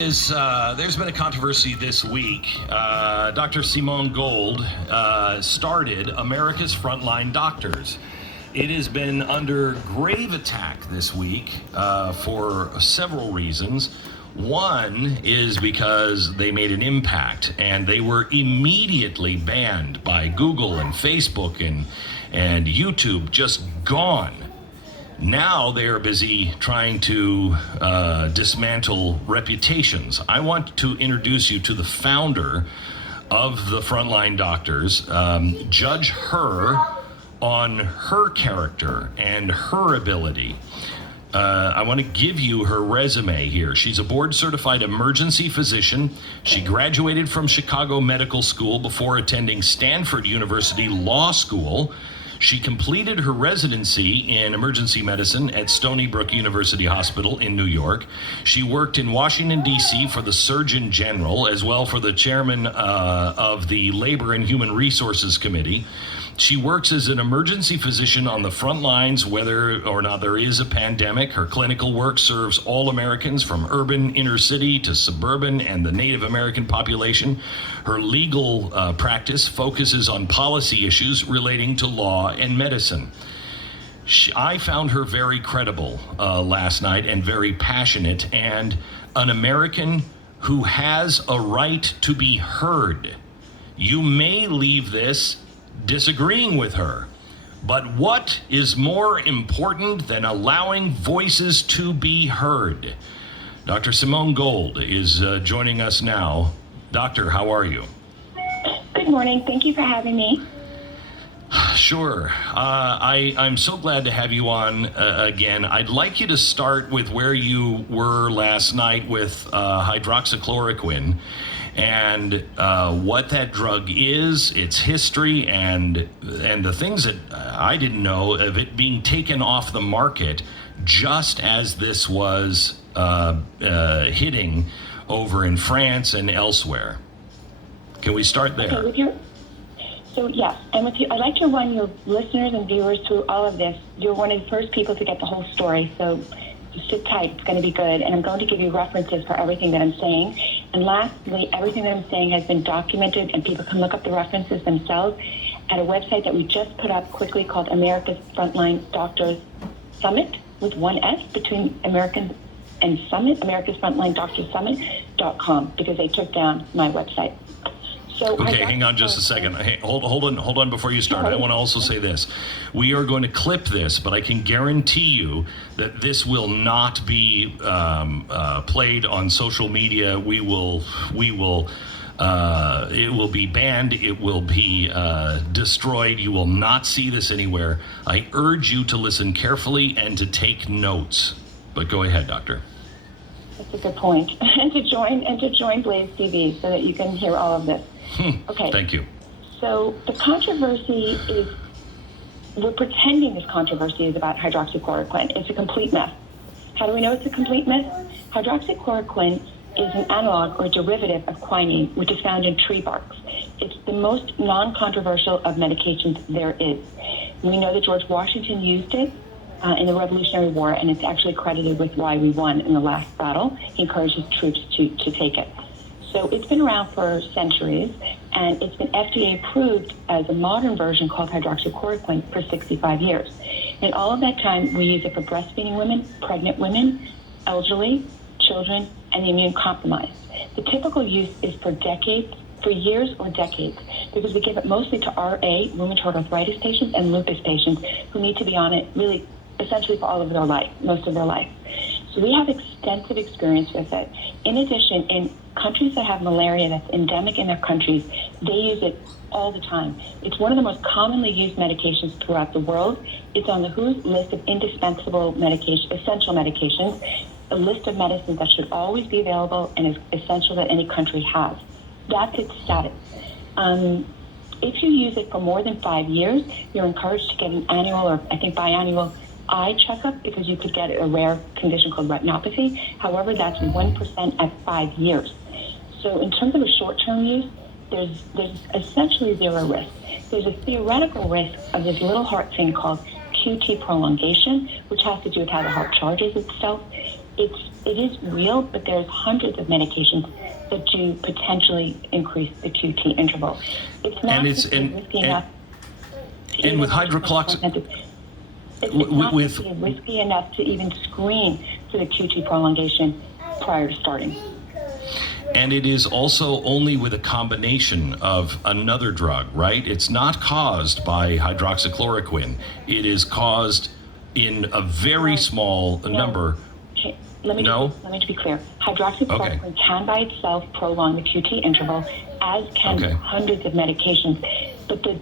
There's been a controversy this week. Dr. Simone Gold started America's Frontline Doctors. It has been under grave attack this week for several reasons. One is because they made an impact and they were immediately banned by Google and Facebook and YouTube, just gone. Now they are busy trying to dismantle reputations. I want to introduce you to the founder of the Frontline Doctors, judge her on her character and her ability. I want to give you her resume here. She's a board-certified emergency physician. She graduated from Chicago Medical School before attending Stanford University Law School. She completed her residency in emergency medicine at Stony Brook University Hospital in New York. She worked in Washington, D.C. for the Surgeon General, as well for the chairman of the Labor and Human Resources Committee. She works as an emergency physician on the front lines, whether or not there is a pandemic. Her clinical work serves all Americans from urban, inner city to suburban and the Native American population. Her legal practice focuses on policy issues relating to law and medicine. I found her very credible last night and very passionate, and an American who has a right to be heard. You may leave this disagreeing with her, but what is more important than allowing voices to be heard? Dr. Simone Gold is joining us now. Doctor, how are you? Good morning. Thank you for having me. Sure. I'm so glad to have you on again. I'd like you to start with where you were last night with hydroxychloroquine and what that drug is, its history, and the things that I didn't know of it being taken off the market just as this was hitting over in France and elsewhere. Can we start there? Okay, so yes, and with you, I'd like to run your listeners and viewers through all of this. You're one of the first people to get the whole story, so just sit tight. It's going to be good, and I'm going to give you references for everything that I'm saying. And lastly, everything that I'm saying has been documented, and people can look up the references themselves at a website that we just put up quickly called America's Frontline Doctors Summit, with one S between American and Summit, America's Frontline Doctors Summit.com, because they took down my website. So okay, hang on just a second. Hey, hold on before you start. I want to also say this. We are going to clip this, but I can guarantee you that this will not be played on social media. It will be banned. It will be destroyed. You will not see this anywhere. I urge you to listen carefully and to take notes. But go ahead, Doctor. That's a good point. and to join Blaze TV so that you can hear all of this. Okay. Thank you. So the controversy is, we're pretending this controversy is about hydroxychloroquine. It's a complete mess. How do we know it's a complete mess? Hydroxychloroquine is an analog or derivative of quinine, which is found in tree barks. It's the most non-controversial of medications there is. We know that George Washington used it in the Revolutionary War, and it's actually credited with why we won in the last battle. He encouraged his troops to take it. So it's been around for centuries, and it's been FDA approved as a modern version called hydroxychloroquine for 65 years. In all of that time, we use it for breastfeeding women, pregnant women, elderly, children, and the immune compromised. The typical use is for years or decades, because we give it mostly to RA, rheumatoid arthritis patients, and lupus patients who need to be on it really essentially for all of their life, most of their life. So we have extensive experience with it. In addition, in countries that have malaria that's endemic in their countries, they use it all the time. It's one of the most commonly used medications throughout the world. It's on the WHO's list of indispensable essential medications, a list of medicines that should always be available and is essential that any country has. That's its status. If you use it for more than 5 years, you're encouraged to get an annual or I think biannual eye checkup, because you could get a rare condition called retinopathy. However, that's 1% at 5 years. So in terms of a short-term use, there's essentially zero risk. There's a theoretical risk of this little heart thing called QT prolongation, which has to do with how the heart charges itself. It's it is real, but there's hundreds of medications that do potentially increase the QT interval. It's not risky enough. And with hydroxychloroquine, it's not risky enough to even screen for the QT prolongation prior to starting. And it is also only with a combination of another drug, right? It's not caused by hydroxychloroquine. It is caused in a very small number. Let me be clear. Hydroxychloroquine can by itself prolong the QT interval, as can hundreds of medications. But the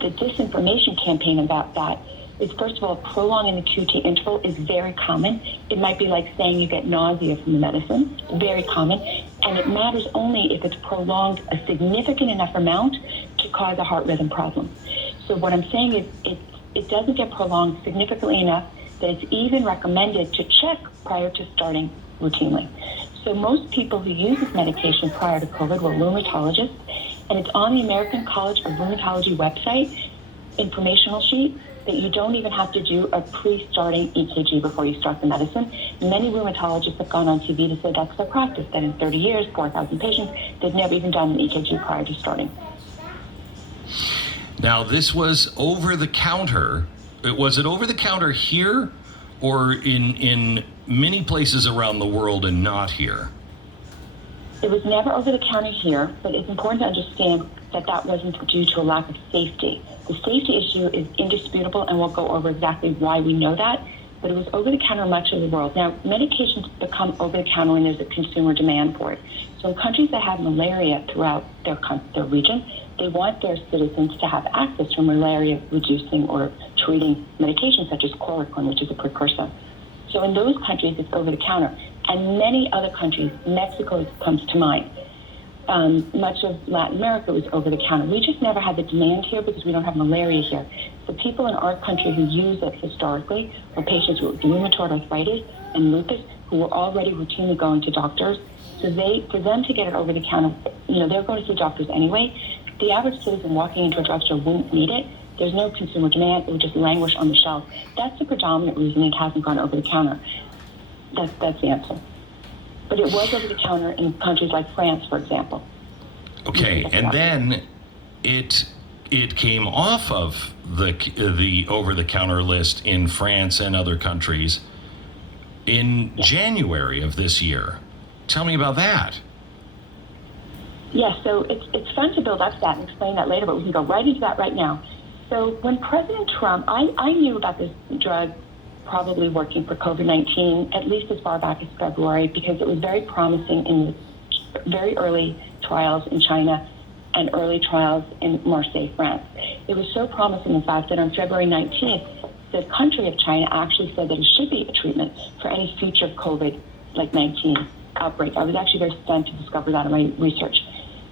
disinformation campaign about that is, first of all, prolonging the QT interval is very common. It might be like saying you get nausea from the medicine, very common. And it matters only if it's prolonged a significant enough amount to cause a heart rhythm problem. So what I'm saying is it doesn't get prolonged significantly enough that it's even recommended to check prior to starting routinely. So most people who use this medication prior to COVID were rheumatologists, and it's on the American College of Rheumatology website informational sheet that you don't even have to do a pre-starting EKG before you start the medicine. Many rheumatologists have gone on TV to say that's their practice, that in 30 years, 4,000 patients, they've never even done an EKG prior to starting. Now, this was over-the-counter. Was it over-the-counter here or in many places around the world and not here? It was never over-the-counter here, but it's important to understand that that wasn't due to a lack of safety. The safety issue is indisputable, and we'll go over exactly why we know that, but it was over-the-counter in much of the world. Now, medications become over-the-counter when there's a consumer demand for it. So in countries that have malaria throughout their region, they want their citizens to have access to malaria-reducing or treating medications such as chloroquine, which is a precursor. So in those countries, it's over-the-counter. And many other countries, Mexico comes to mind. Much of Latin America was over-the-counter. We just never had the demand here because we don't have malaria here. The people in our country who use it historically were patients with rheumatoid arthritis and lupus who were already routinely going to doctors. So for them to get it over-the-counter, they're going to see doctors anyway. The average citizen walking into a drugstore wouldn't need it. There's no consumer demand. It would just languish on the shelf. That's the predominant reason it hasn't gone over-the-counter. That's the answer. But it was over-the-counter in countries like France, for example. Okay, and then it came off of the over-the-counter list in France and other countries in January of this year. Tell me about that. Yes, so it's fun to build up to that and explain that later, but we can go right into that right now. So when President Trump, I knew about this drug probably working for COVID-19 at least as far back as February because it was very promising in the very early trials in China and early trials in Marseille, France. It was so promising, in fact, that on February 19th, the country of China actually said that it should be a treatment for any future COVID-19 outbreak. I was actually very stunned to discover that in my research.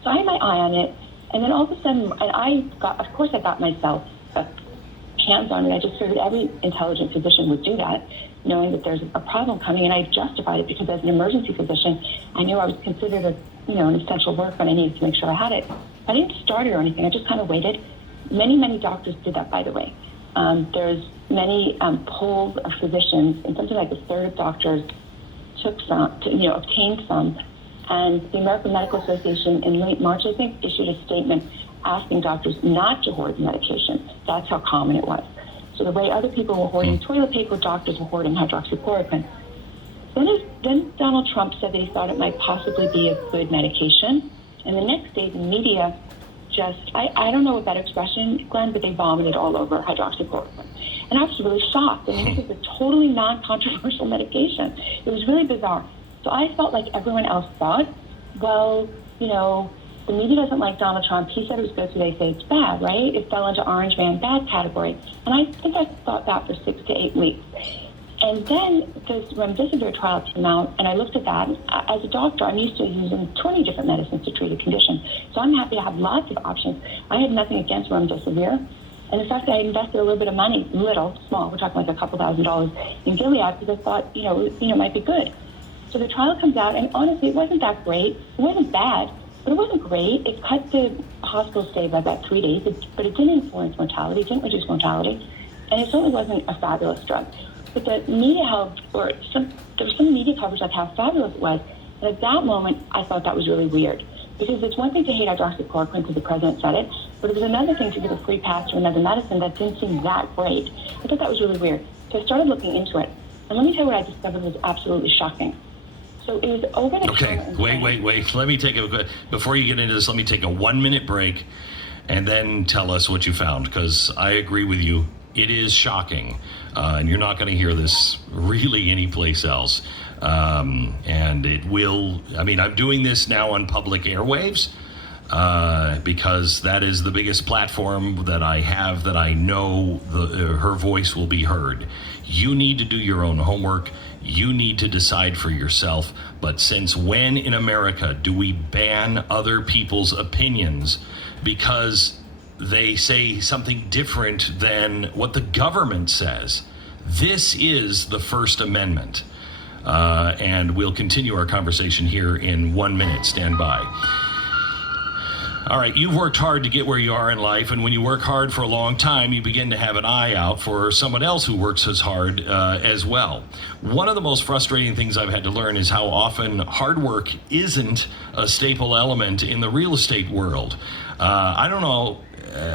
So I had my eye on it, and then all of a sudden, and I got myself hands on it. I just figured every intelligent physician would do that, knowing that there's a problem coming, and I justified it because as an emergency physician, I knew I was considered an essential worker, and I needed to make sure I had it. I didn't start it or anything. I just kind of waited. Many doctors did that, by the way. There's many polls of physicians, and something like a third of doctors took some, obtained some. And the American Medical Association in late March, I think, issued a statement asking doctors not to hoard medication. That's how common it was. So the way other people were hoarding toilet paper, doctors were hoarding hydroxychloroquine. Then Donald Trump said that he thought it might possibly be a good medication. And the next day, the media I don't know a better expression, Glenn, but they vomited all over hydroxychloroquine. And I was really shocked. I mean, this is a totally non-controversial medication. It was really bizarre. So I felt like everyone else thought, well, the media doesn't like Donald Trump. He said it was good, so they say it's bad, right? It fell into orange man bad category. And I think I thought that for 6 to 8 weeks. And then this remdesivir trial came out, and I looked at that. As a doctor, I'm used to using 20 different medicines to treat a condition. So I'm happy to have lots of options. I had nothing against remdesivir. And in fact, I invested a little bit of money, small, we're talking like a couple $1,000s in Gilead because I thought, it might be good. So the trial comes out, and honestly, it wasn't that great. It wasn't bad, but it wasn't great. It cut the hospital stay by about 3 days, but it didn't influence mortality. It didn't reduce mortality. And it certainly wasn't a fabulous drug. But the media held, there was some media coverage of how fabulous it was. And at that moment, I thought that was really weird. Because it's one thing to hate hydroxychloroquine because the president said it, but it was another thing to give a free pass to another medicine that didn't seem that great. I thought that was really weird. So I started looking into it. And let me tell you what I discovered was absolutely shocking. So it was over the counter. Okay, wait. Let me take before you get into this, let me take a 1-minute break and then tell us what you found, because I agree with you. It is shocking. And you're not going to hear this really anyplace else. And it will, I'm doing this now on public airwaves because that is the biggest platform that I have that I know her voice will be heard. You need to do your own homework. You need to decide for yourself. But since when in America do we ban other people's opinions because they say something different than what the government says? This is the First Amendment. And we'll continue our conversation here in 1 minute. Stand by. All right, you've worked hard to get where you are in life, and when you work hard for a long time, you begin to have an eye out for someone else who works as hard as well. One of the most frustrating things I've had to learn is how often hard work isn't a staple element in the real estate world. I don't know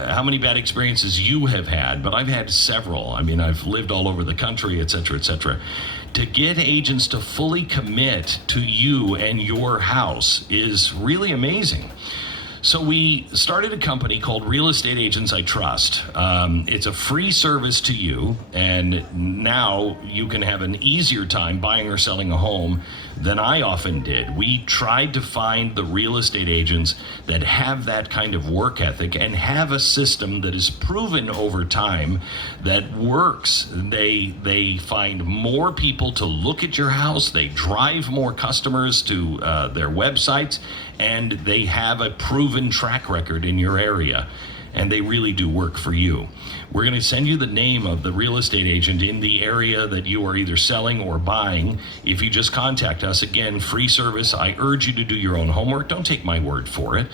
how many bad experiences you have had, but I've had several. I've lived all over the country, et cetera, et cetera. To get agents to fully commit to you and your house is really amazing. So we started a company called Real Estate Agents I Trust. It's a free service to you, and now you can have an easier time buying or selling a home than I often did. We tried to find the real estate agents that have that kind of work ethic and have a system that is proven over time that works. They find more people to look at your house, they drive more customers to their websites, and they have a proven track record in your area. And they really do work for you. We're going to send you the name of the real estate agent in the area that you are either selling or buying. If you just contact us, again, free service. I urge you to do your own homework. Don't take my word for it.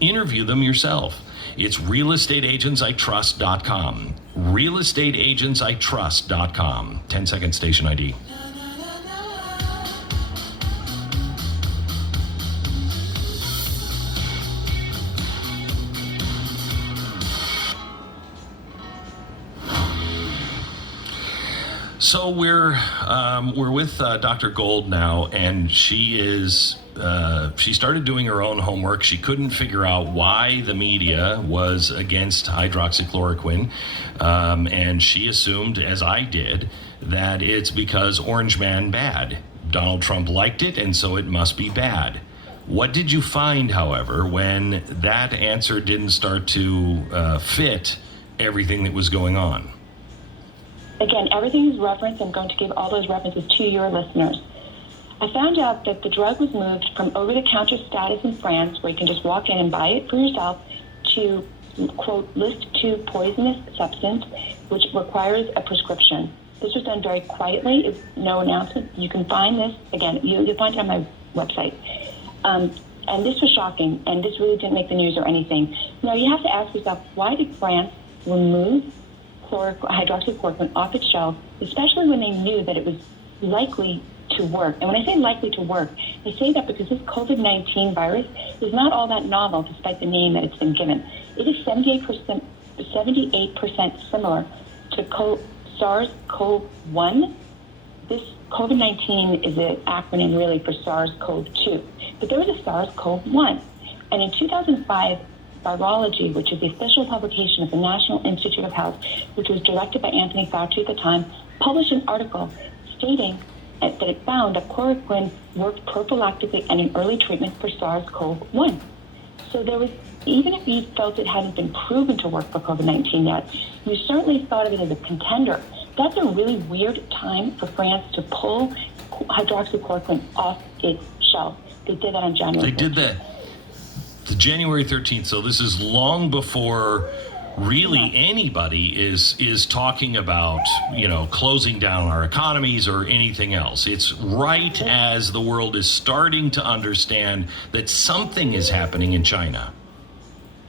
Interview them yourself. It's realestateagentsitrust.com. realestateagentsitrust.com. 10-second station ID. So we're with Dr. Gold now, and she started doing her own homework. She couldn't figure out why the media was against hydroxychloroquine, and she assumed, as I did, that it's because Orange Man bad. Donald Trump liked it, and so it must be bad. What did you find, however, when that answer didn't start to fit everything that was going on? Again, everything is referenced. I'm going to give all those references to your listeners. I found out that the drug was moved from over-the-counter status in France, where you can just walk in and buy it for yourself, to, quote, list 2 poisonous substance, which requires a prescription. This was done very quietly. It's no announcement. You can find this, again, you'll find it on my website. And this was shocking, and this really didn't make the news or anything. Now, you have to ask yourself, why did France remove hydroxychloroquine off its shelf, especially when they knew that it was likely to work? And when I say likely to work, I say that because this COVID-19 virus is not all that novel, despite the name that it's been given. It is 78% similar to SARS-CoV-1. This COVID-19 is an acronym really for SARS-CoV-2. But there was a SARS-CoV-1. And in 2005, Virology, which is the official publication of the National Institute of Health, which was directed by Anthony Fauci at the time, published an article stating that it found that chloroquine worked prophylactically and in early treatment for SARS-CoV-1. So there was, even if you felt it hadn't been proven to work for COVID-19 yet, you certainly thought of it as a contender. That's a really weird time for France to pull hydroxychloroquine off its shelf. They did that on January 13th. They did that the January 13th, so this is long before really anybody is talking about, closing down our economies or anything else. It's right as the world is starting to understand that something is happening in China.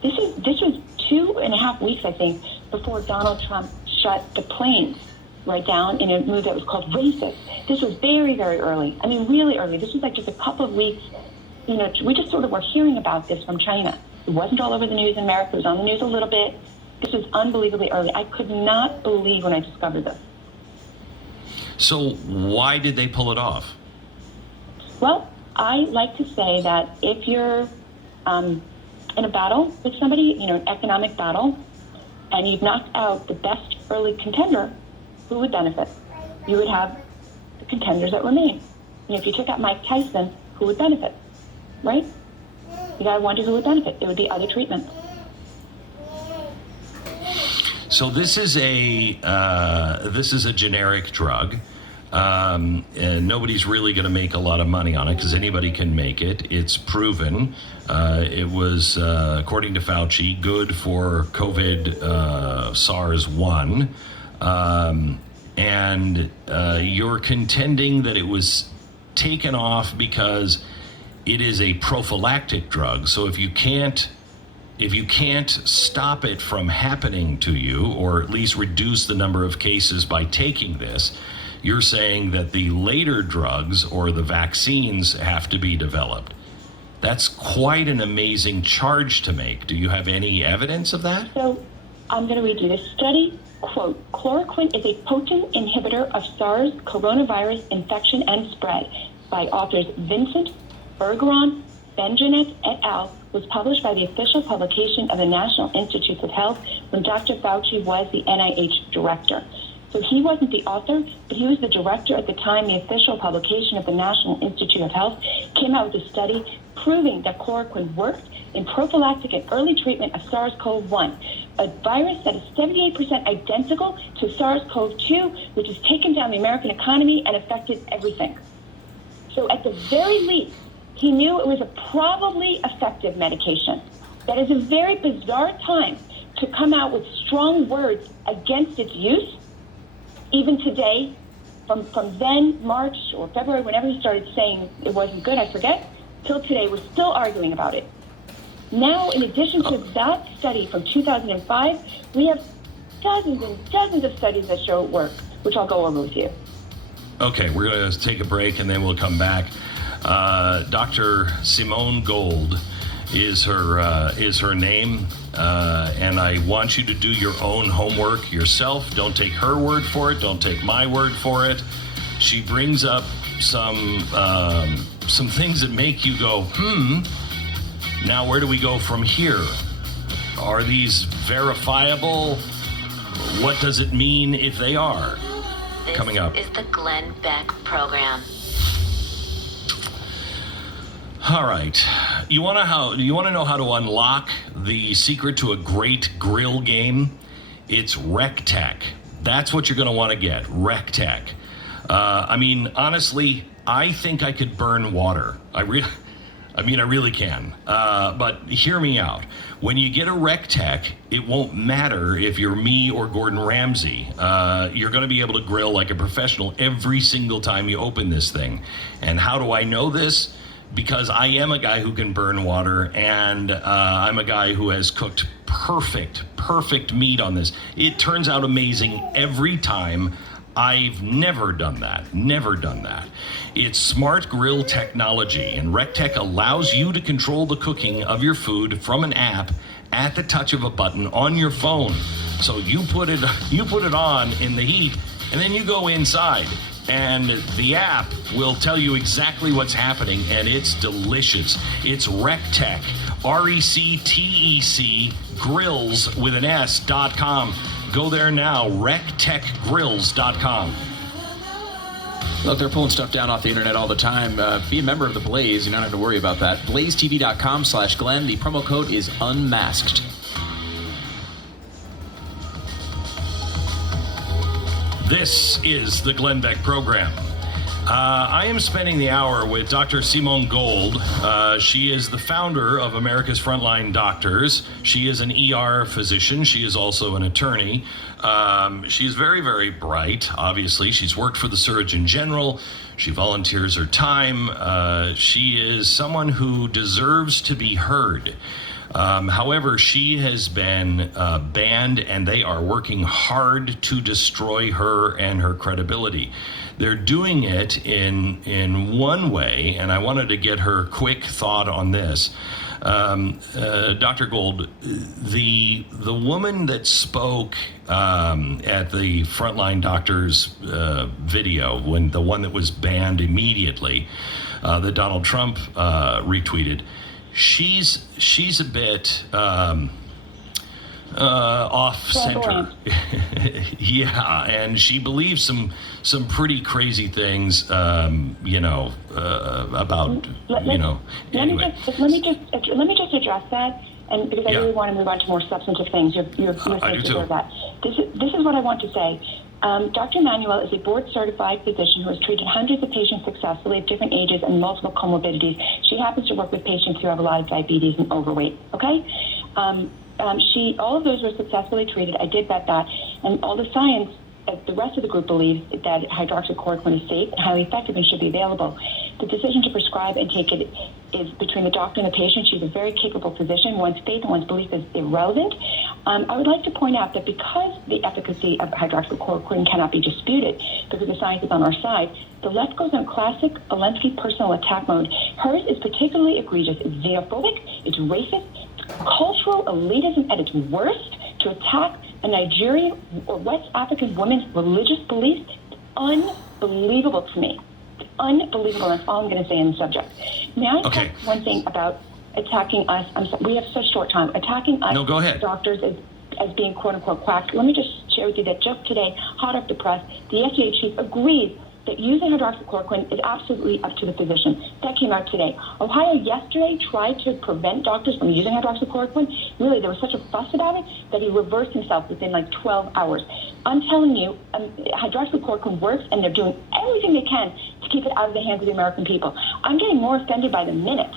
This was 2.5 weeks, I think, before Donald Trump shut the planes right down in a move that was called racist. This was very, very early. I mean, really early. This was like just a couple of weeks. You know, we just sort of were hearing about this from China. It wasn't all over the news in America. It was on the news a little bit. This was unbelievably early. I could not believe when I discovered this. So why did they pull it off? Well, I like to say that if you're in a battle with somebody, you know, an economic battle, and you've knocked out the best early contender, who would benefit? You would have the contenders that remain. You know, if you took out Mike Tyson, who would benefit? Right? You gotta wonder who would benefit. It would be other treatments. So this is a generic drug. And nobody's really going to make a lot of money on it because anybody can make it. It's proven. It was, according to Fauci, good for COVID SARS-1. And you're contending that it was taken off because it is a prophylactic drug. So if you can't stop it from happening to you, or at least reduce the number of cases by taking this, you're saying that the later drugs or the vaccines have to be developed. That's quite an amazing charge to make. Do you have any evidence of that? So I'm going to read you this study. Quote, chloroquine is a potent inhibitor of SARS coronavirus infection and spread by authors Vincent Bergeron, Benjanet et al. Was published by the official publication of the National Institutes of Health when Dr. Fauci was the NIH director. So he wasn't the author, but he was the director at the time the official publication of the National Institute of Health came out with a study proving that chloroquine worked in prophylactic and early treatment of SARS-CoV-1, a virus that is 78% identical to SARS-CoV-2, which has taken down the American economy and affected everything. So at the very least, he knew it was a probably effective medication. That is a very bizarre time to come out with strong words against its use. Even today, from then, March or February, whenever he started saying it wasn't good, I forget, till today, we're still arguing about it. Now, in addition to that study from 2005, we have dozens and dozens of studies that show it works, which I'll go over with you. Okay, we're going to take a break and then we'll come back. Dr. Simone Gold is her name, and I want you to do your own homework yourself. Don't take her word for it. Don't take my word for it. She brings up some things that make you go, now where do we go from here? Are these verifiable? What does it mean if they are? Coming up. This is the Glenn Beck program. All right. You want to know how to unlock the secret to a great grill game? It's RecTech. That's what you're going to want to get. RecTech. I mean, honestly, I think I could burn water. I really can. But hear me out. When you get a RecTech, it won't matter if you're me or Gordon Ramsay. You're going to be able to grill like a professional every single time you open this thing. And how do I know this? Because I am a guy who can burn water, and I'm a guy who has cooked perfect meat on this. It turns out amazing every time. I've never done that. It's smart grill technology, and RecTech allows you to control the cooking of your food from an app at the touch of a button on your phone. So you put it on in the heat, and then you go inside. And the app will tell you exactly what's happening, and it's delicious. It's RecTech, RecTech, grills with an S.com. Go there now, RecTechGrills.com. Look, they're pulling stuff down off the internet all the time. Be a member of the Blaze. You don't have to worry about that. BlazeTV.com/Glenn. The promo code is unmasked. This is the Glenn Beck program. I am spending the hour with Dr. Simone Gold. She is the founder of America's Frontline Doctors. She is an ER physician. She is also an attorney. She's very, very bright, obviously. She's worked for the Surgeon General. She volunteers her time. She is someone who deserves to be heard. However, she has been banned, and they are working hard to destroy her and her credibility. They're doing it in one way, and I wanted to get her quick thought on this. Dr. Gold, the woman that spoke at the Frontline Doctors video, when the one that was banned immediately, that Donald Trump retweeted, she's a bit off center. Yeah, and she believes some pretty crazy things, about anyway. Let me just address that, and because I really want to move on to more substantive things. You're I do too. that. This is what I want to say. Dr. Manuel is a board-certified physician who has treated hundreds of patients successfully of different ages and multiple comorbidities. She happens to work with patients who have a lot of diabetes and overweight. Okay. All of those were successfully treated. I did vet that, and all the science, the rest of the group believes that hydroxychloroquine is safe and highly effective and should be available. The decision to prescribe and take it is between the doctor and the patient. She's a very capable physician. One's faith and one's belief is irrelevant. I would like to point out that because the efficacy of hydroxychloroquine cannot be disputed, because the science is on our side, the left goes on classic Zelensky personal attack mode. Hers is particularly egregious. It's xenophobic, it's racist, it's cultural elitism at its worst, to attack a Nigerian or West African woman's religious beliefs. It's unbelievable to me. It's unbelievable. That's all I'm going to say on the subject. May I say one thing about attacking us? We have such short time. Attacking us, no, go ahead. Doctors, as being quote-unquote quacks. Let me just share with you that just today, hot off the press, the FDA chief agrees that using hydroxychloroquine is absolutely up to the physician. That came out today. Ohio yesterday tried to prevent doctors from using hydroxychloroquine. Really, there was such a fuss about it that he reversed himself within like 12 hours. I'm telling you, hydroxychloroquine works, and they're doing everything they can to keep it out of the hands of the American people. I'm getting more offended by the minute.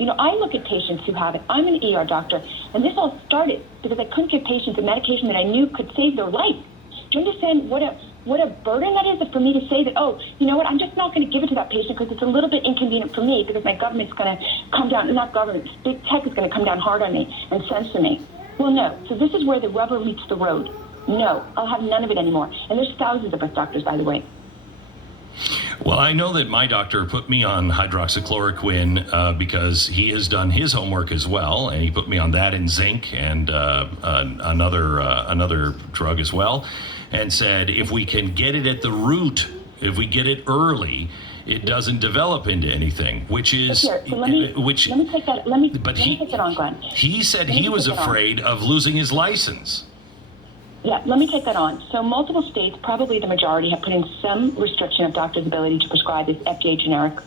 I look at patients who have it. I'm an ER doctor, and this all started because I couldn't give patients a medication that I knew could save their life. Do you understand what a burden that is for me to say that, I'm just not going to give it to that patient because it's a little bit inconvenient for me because my government's going to come down, not government, big tech is going to come down hard on me and censor me. Well, no. So this is where the rubber meets the road. No, I'll have none of it anymore. And there's thousands of us doctors, by the way. Well, I know that my doctor put me on hydroxychloroquine because he has done his homework as well, and he put me on that and zinc and another drug as well, and said if we can get it at the root, if we get it early, it doesn't develop into anything, which is let me take that. Let me take that on, Glenn. He said he was afraid of losing his license. Yeah, let me take that on. So multiple states, probably the majority, have put in some restriction of doctors' ability to prescribe this FDA generic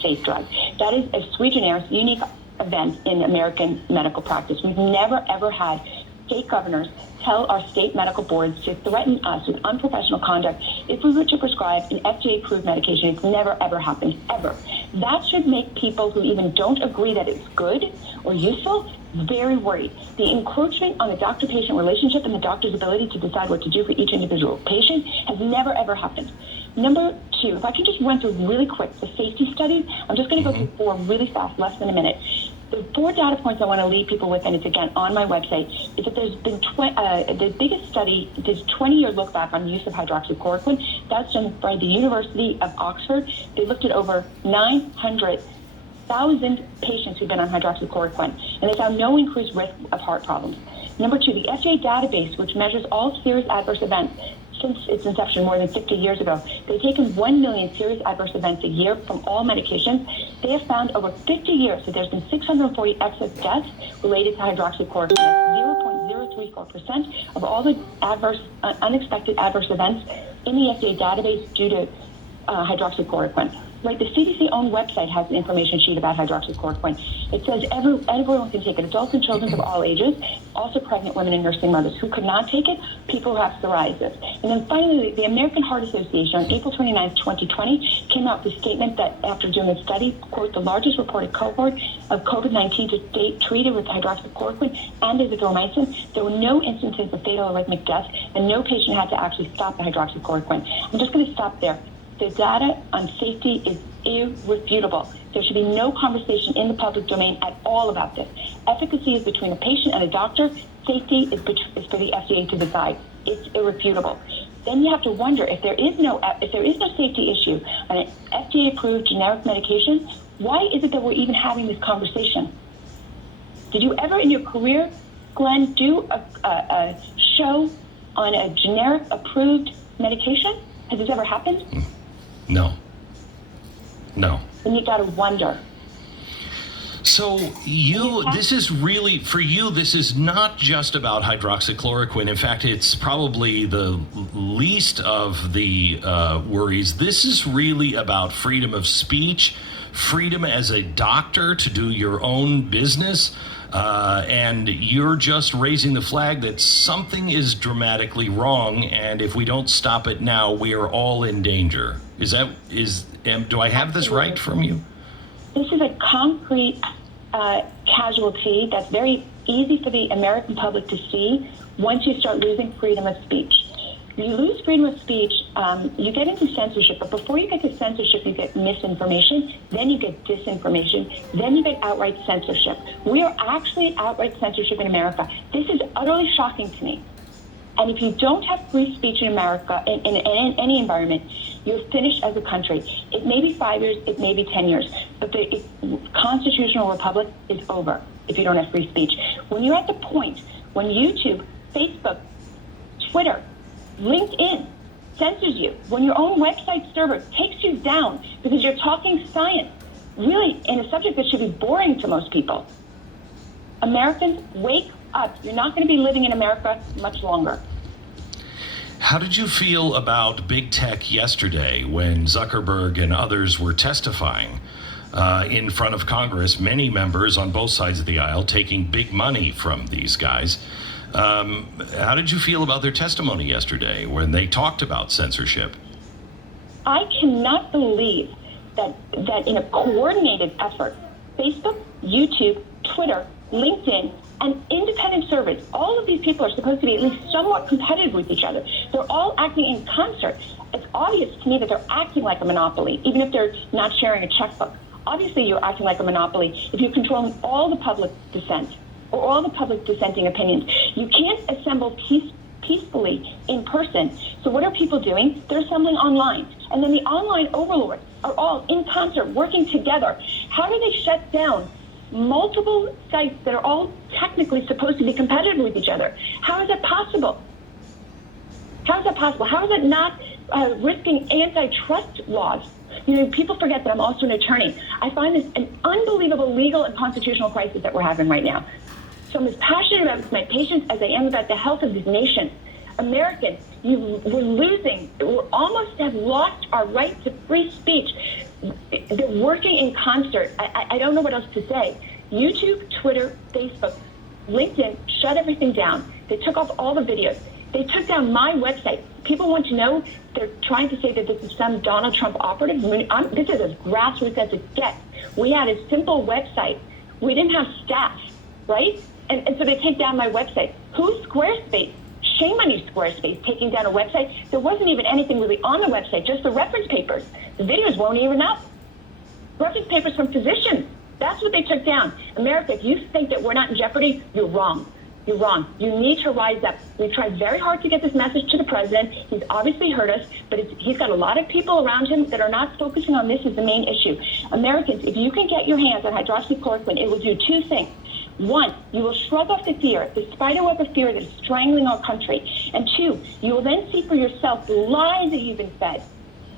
safe drug. That is a sui generis, unique event in American medical practice. We've never, ever had state governors tell our state medical boards to threaten us with unprofessional conduct if we were to prescribe an FDA-approved medication. It's never, ever happened, ever. That should make people who even don't agree that it's good or useful very worried. The encroachment on the doctor-patient relationship and the doctor's ability to decide what to do for each individual patient has never, ever happened. Number two, if I can just run through really quick the safety studies. I'm just going to go through four really fast, less than a minute. The four data points I want to leave people with, and it's again on my website, is that there's been the biggest study, this 20-year look back on use of hydroxychloroquine. That's done by the University of Oxford. They looked at over 900,000 patients who've been on hydroxychloroquine, and they found no increased risk of heart problems. Number two, the FDA database, which measures all serious adverse events since its inception more than 50 years ago. They've taken 1 million serious adverse events a year from all medications. They have found over 50 years that there's been 640 excess deaths related to hydroxychloroquine. That's 0.034% of all the unexpected adverse events in the FDA database due to hydroxychloroquine. Right, the CDC-owned website has an information sheet about hydroxychloroquine. It says everyone can take it, adults and children of all ages, also pregnant women and nursing mothers. Who could not take it? People who have psoriasis. And then finally, the American Heart Association on April 29, 2020, came out with a statement that after doing a study, quote, the largest reported cohort of COVID-19 to date treated with hydroxychloroquine and azithromycin, there were no instances of fatal arrhythmic death, and no patient had to actually stop the hydroxychloroquine. I'm just going to stop there. The data on safety is irrefutable. There should be no conversation in the public domain at all about this. Efficacy is between a patient and a doctor. Safety is for the FDA to decide. It's irrefutable. Then you have to wonder if there is no safety issue on an FDA-approved generic medication, why is it that we're even having this conversation? Did you ever in your career, Glenn, do a show on a generic approved medication? Has this ever happened? No. Then you gotta wonder. So this is really, for you, this is not just about hydroxychloroquine. In fact, it's probably the least of the worries. This is really about freedom of speech, freedom as a doctor to do your own business, and you're just raising the flag that something is dramatically wrong, and if we don't stop it now, we are all in danger. Do I have this right from you? This is a concrete casualty that's very easy for the American public to see once you start losing freedom of speech. You lose freedom of speech, you get into censorship, but before you get to censorship, you get misinformation, then you get disinformation, then you get outright censorship. We are actually outright censorship in America. This is utterly shocking to me. And if you don't have free speech in America, in any environment, you're finished as a country. It may be 5 years, it may be 10 years, but the constitutional republic is over if you don't have free speech. When you're at the point when YouTube, Facebook, Twitter, LinkedIn censors you, when your own website server takes you down because you're talking science, really in a subject that should be boring to most people. Americans, wake up. You're not going to be living in America much longer. How did you feel about big tech yesterday when Zuckerberg and others were testifying in front of Congress, many members on both sides of the aisle taking big money from these guys? How did you feel about their testimony yesterday when they talked about censorship? I cannot believe that in a coordinated effort, Facebook, YouTube, Twitter, LinkedIn, and independent servers, all of these people are supposed to be at least somewhat competitive with each other. They're all acting in concert. It's obvious to me that they're acting like a monopoly, even if they're not sharing a checkbook. Obviously, you're acting like a monopoly if you're controlling all the public dissent or all the public dissenting opinions. You can't assemble peacefully in person. So what are people doing? They're assembling online. And then the online overlords are all in concert, working together. How do they shut down multiple sites that are all technically supposed to be competitive with each other? How is that possible? How is that possible? How is it not risking antitrust laws? You know, people forget that I'm also an attorney. I find this an unbelievable legal and constitutional crisis that we're having right now. So I'm as passionate about my patients as I am about the health of this nation. Americans, we're losing. We almost have lost our right to free speech. They're working in concert. I don't know what else to say. YouTube, Twitter, Facebook, LinkedIn shut everything down. They took off all the videos. They took down my website. People want to know, they're trying to say that this is some Donald Trump operative. This is as grassroots as it gets. We had a simple website. We didn't have staff, right? And so they take down my website. Who's Squarespace? Shame on you, Squarespace, taking down a website. There wasn't even anything really on the website, just the reference papers. The videos weren't even up. Reference papers from physicians. That's what they took down. America, if you think that we're not in jeopardy, you're wrong. You're wrong. You need to rise up. We've tried very hard to get this message to the president. He's obviously heard us, but he's got a lot of people around him that are not focusing on this as the main issue. Americans, if you can get your hands on hydroxychloroquine, it will do two things. One, you will shrug off the fear, the spiderweb of fear that is strangling our country. And two, you will then see for yourself the lies that you've been fed.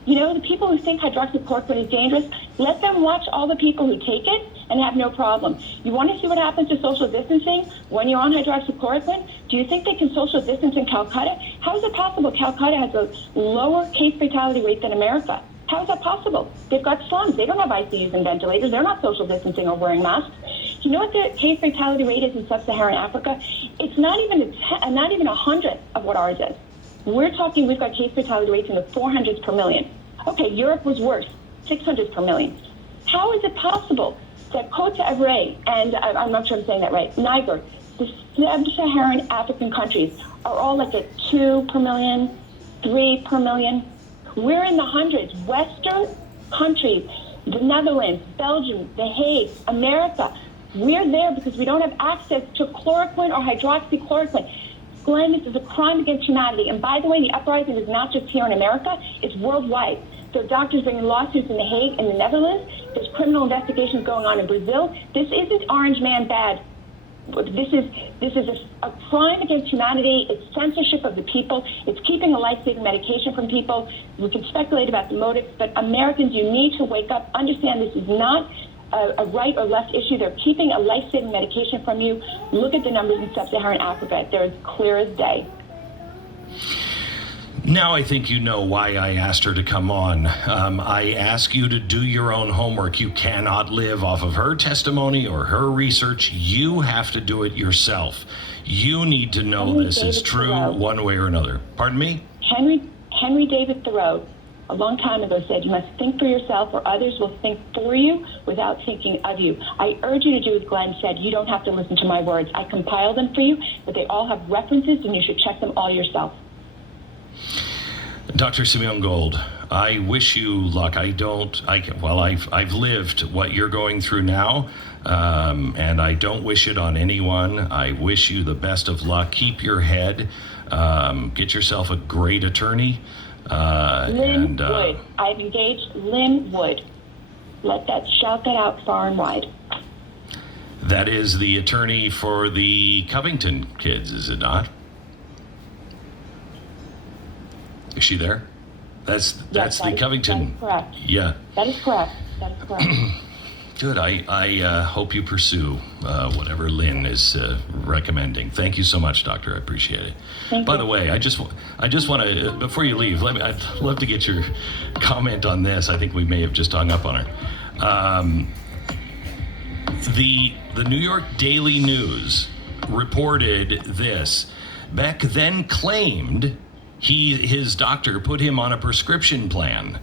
You know, the people who think hydroxychloroquine is dangerous, let them watch all the people who take it and have no problem. You want to see what happens to social distancing when you're on hydroxychloroquine? Do you think they can social distance in Calcutta? How is it possible Calcutta has a lower case fatality rate than America? How is that possible? They've got slums. They don't have ICUs and ventilators. They're not social distancing or wearing masks. You know what the case fatality rate is in sub-Saharan Africa? It's not even a hundredth of what ours is. We're talking, we've got case fatality rates in the 400s per million. Okay, Europe was worse, 600s per million. How is it possible that Côte d'Ivoire and, I'm not sure I'm saying that right, Niger, the sub-Saharan African countries are all like at 2 per million, 3 per million? We're in the hundreds. Western countries, the Netherlands, Belgium, The Hague, America, we're there because we don't have access to chloroquine or hydroxychloroquine. Glenn, this is a crime against humanity. And by the way, the uprising is not just here in America, it's worldwide. There are doctors bringing lawsuits in The Hague and the Netherlands. There's criminal investigations going on in Brazil. This isn't Orange Man bad. This is a crime against humanity. It's censorship of the people. It's keeping a life-saving medication from people. We can speculate about the motives, but Americans, you need to wake up. Understand this is not a right or left issue. They're keeping a life-saving medication from you. Look at the numbers in sub-Saharan Africa. They're as clear as day. Now I think you know why I asked her to come on. I ask you to do your own homework. You cannot live off of her testimony or her research. You have to do it yourself. You need to know this is true one way or another. Pardon me? Henry David Thoreau, a long time ago, said you must think for yourself or others will think for you without thinking of you. I urge you to do as Glenn said. You don't have to listen to my words. I compile them for you, but they all have references and you should check them all yourself. Dr. Simone Gold, I wish you luck. I've lived what you're going through now, and I don't wish it on anyone. I wish you the best of luck. Keep your head. Get yourself a great attorney. Lynn Wood. I've engaged Lynn Wood. Shout that out far and wide. That is the attorney for the Covington kids, is it not? Is she there? That's the Covington. That is correct. Yeah. That is correct. Good. I hope you pursue whatever Lynn is recommending. Thank you so much, Doctor. I appreciate it. Thank By you. the way, I just want to, before you leave, I'd love to get your comment on this. I think we may have just hung up on her. The New York Daily News reported this. Beck then claimed his doctor put him on a prescription plan.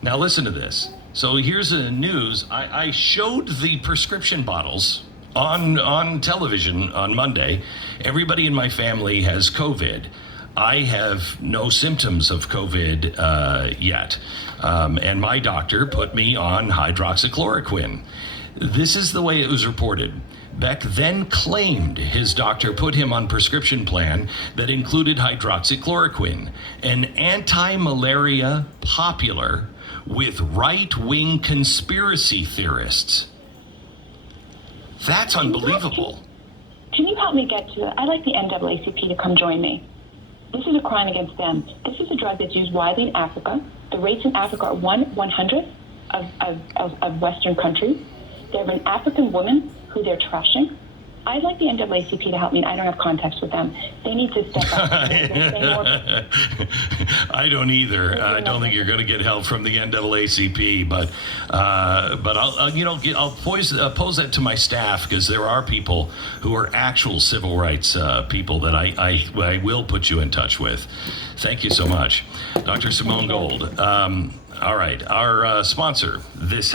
Now listen to this. So here's the news. I showed the prescription bottles on television on Monday. Everybody in my family has COVID. I have no symptoms of COVID yet. And my doctor put me on hydroxychloroquine. This is the way it was reported. Beck then claimed his doctor put him on prescription plan that included hydroxychloroquine, an anti-malaria popular with right-wing conspiracy theorists. That's unbelievable. Can you help me get to it? I'd like the NAACP to come join me. This is a crime against them. This is a drug that's used widely in Africa. The rates in Africa are 1/100 of Western countries. They have an African woman who they're trashing. I'd like the NAACP to help me. I don't have contacts with them. They need to step up. I don't either. I don't think you're going to get help from the NAACP, but I'll pose that to my staff, because there are people who are actual civil rights people that I will put you in touch with. Thank you so much, Dr. Simone Gold. All right, our sponsor this